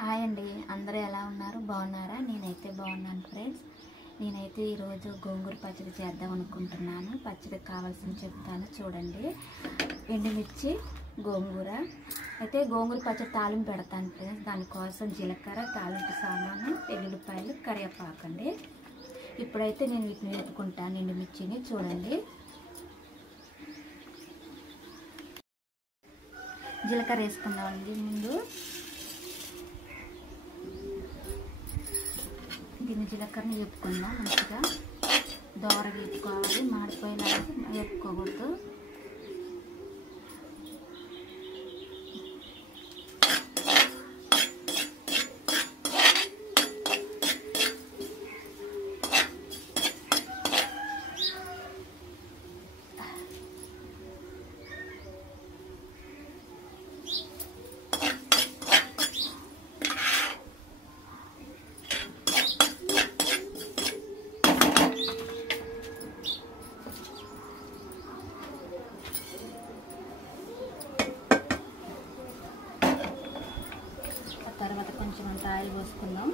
Hi అండి, అందరూ ఎలా ఉన్నారు? బాగున్నారా? నేనైతే బాగున్నాను ఫ్రెండ్స్. నేనైతే ఈరోజు గోంగూర పచ్చడి చేద్దాం అనుకుంటున్నాను. పచ్చడికి కావాల్సింది చెప్తాను చూడండి. ఎండుమిర్చి, గోంగూర. అయితే గోంగూర పచ్చడి తాలింపు పెడతాను ఫ్రెండ్స్. దానికోసం జీలకర్ర, తాలింపు సామాను, ఎల్లుల్లిపాయలు, కరివేపాకు అండి. ఇప్పుడైతే నేను వీటిని వేపుకుంటాను. ఎండుమిర్చిని చూడండి. జీలకర్ర వేసుకుందామండి. ముందు దీన్ని జీలకర్రని వేపుకుందాం. మంచిగా దోరగా వేపుకోవాలి, మాడిపోయేలాగా వేపుకోకూడదు. తర్వాత కొంచెం అంత ఆయిల్ పోసుకుందాం.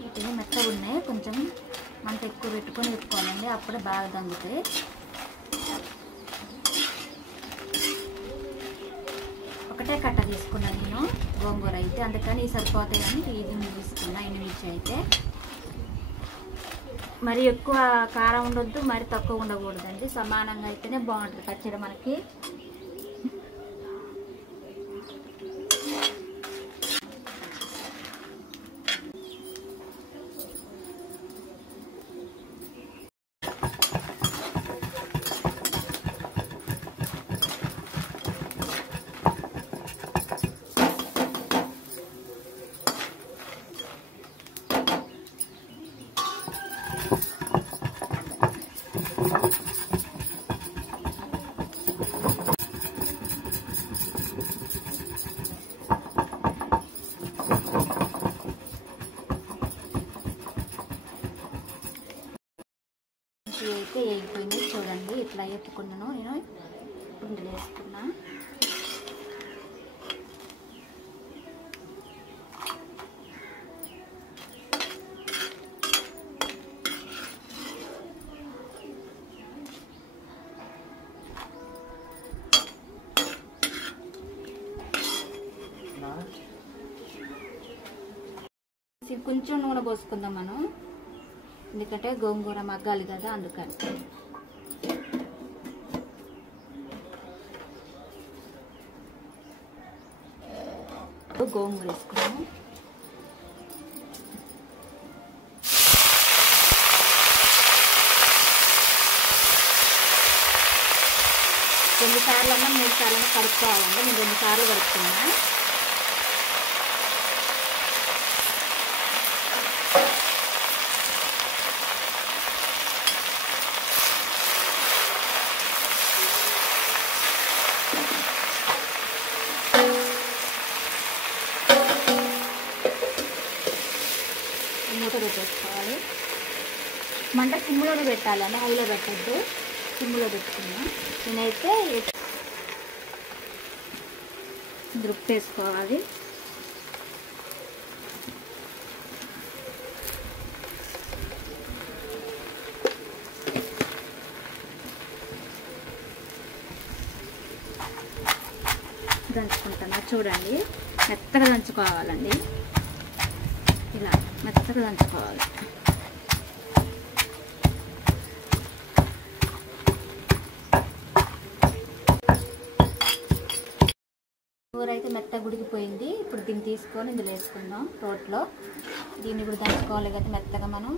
వీటిని మెత్తగా ఉన్నాయి, కొంచెం మంట ఎక్కువ పెట్టుకొని పెట్టుకోవాలండి. అప్పుడే బాగా దంగుతాయి. ఒకటే కట్ట తీసుకున్నాను నేను గోంగూర అయితే, అందుకని సరిపోతాయి అని ఇది తీసుకున్నా. ఎండుమిర్చి అయితే మరి ఎక్కువ కారం ఉండొద్దు, మరి తక్కువ ఉండకూడదండి. సమానంగా అయితేనే బాగుంటుంది పచ్చడి మనకి. అయితే వేగిపోయింది చూడండి. ఇట్లా వేపుకున్నాను నేను. ఇప్పుడు వేసుకున్నా. కొంచెం నూనె పోసుకుందాం మనం, ఎందుకంటే గోంగూర మగ్గాలి కదా, అందుకని. గోంగూర వేసుకున్నాము. రెండు సార్లు అన్నా 3 సార్లు కడుక్కోవాలండి. నేను 2 సార్లు కడుక్కున్నా. మూత పెట్టేసుకోవాలి. మంట సిమ్లోనే పెట్టాలని, హైలో పెట్టద్దు. సిమ్లో పెట్టుకున్నా. నేనైతే ఉప్పు వేసుకోవాలి. దంచుకుంటున్నా చూడండి. మెత్తగా దంచుకోవాలండి. ఇలా మెత్తగా దంచుకోవాలి. కూర అయితే మెత్తగా ఉడికిపోయింది. ఇప్పుడు దీన్ని తీసుకొని ఇందులో వేసుకుందాం. రోట్లో దీన్ని ఇప్పుడు దంచుకోవాలి కదా మెత్తగా మనం.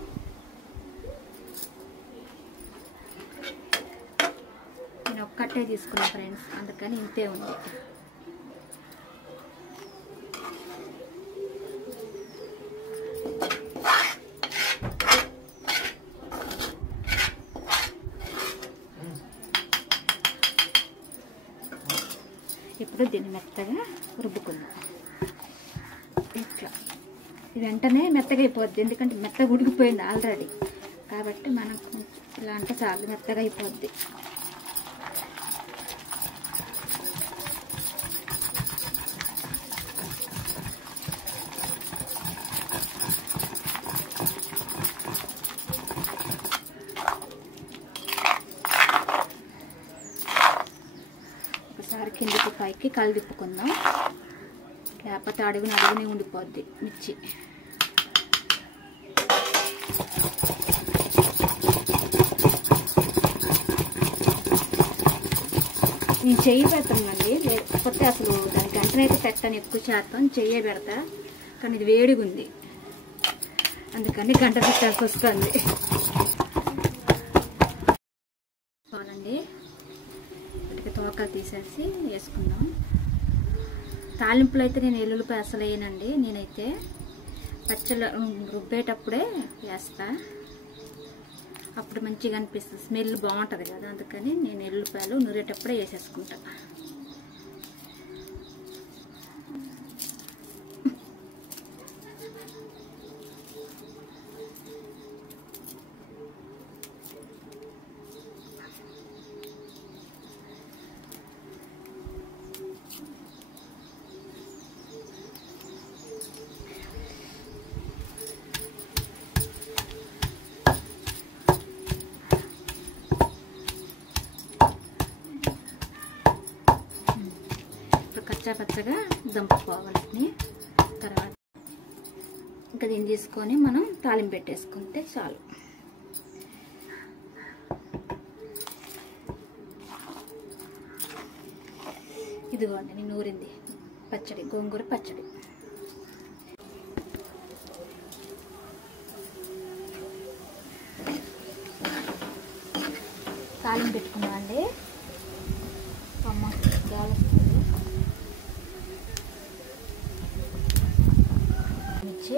నేను ఒక్కటే తీసుకున్నా ఫ్రెండ్స్, అందుకని ఇంతే ఉంది. ఇప్పుడు దీన్ని మెత్తగా రుబ్బుకుందాం. ఇట్లా వెంటనే మెత్తగా అయిపోద్ది, ఎందుకంటే మెత్తగా ఉడికిపోయింది ఆల్రెడీ కాబట్టి మనకు ఇలా అంటే చాలా మెత్తగా అయిపోద్ది. ఒకసారి కిందికి పైకి కళ్ళు తిప్పుకుందాం, లేకపోతే అడుగునే ఉండిపోద్ది మిర్చి. నేను చెయ్యి పెడతానండి, లేకపోతే అసలు దాని గంటనైతే పెట్టాను, ఎక్కువ శాతం చెయ్యే పెడతా, కానీ ఇది వేడిగా ఉంది అందుకని గంట పెట్టాల్సి వస్తుంది. చాలండి, ఇటుక తోకలు తీసేసి వేసుకుందాం. తాలింపులు అయితే నేను ఎల్లుల్లిపాయ అసలు వేయనండి, నేనైతే పచ్చళ్ళు రుబ్బేటప్పుడే వేస్తా, అప్పుడు మంచిగా అనిపిస్తుంది, స్మెల్ బాగుంటుంది కదా, అందుకని నేను ఎల్లుల్లిపాయలు నూరేటప్పుడే వేసేసుకుంటా. పచ్చగా దంపుకోవాలి. తర్వాత ఇంకా దీన్ని తీసుకొని మనం తాలింపు పెట్టేసుకుంటే చాలు. ఇదిగోండి నేను నూరింది పచ్చడి, గోంగూర పచ్చడి. తాలింపు పెట్టుకున్నామండి, అమ్మ మిర్చి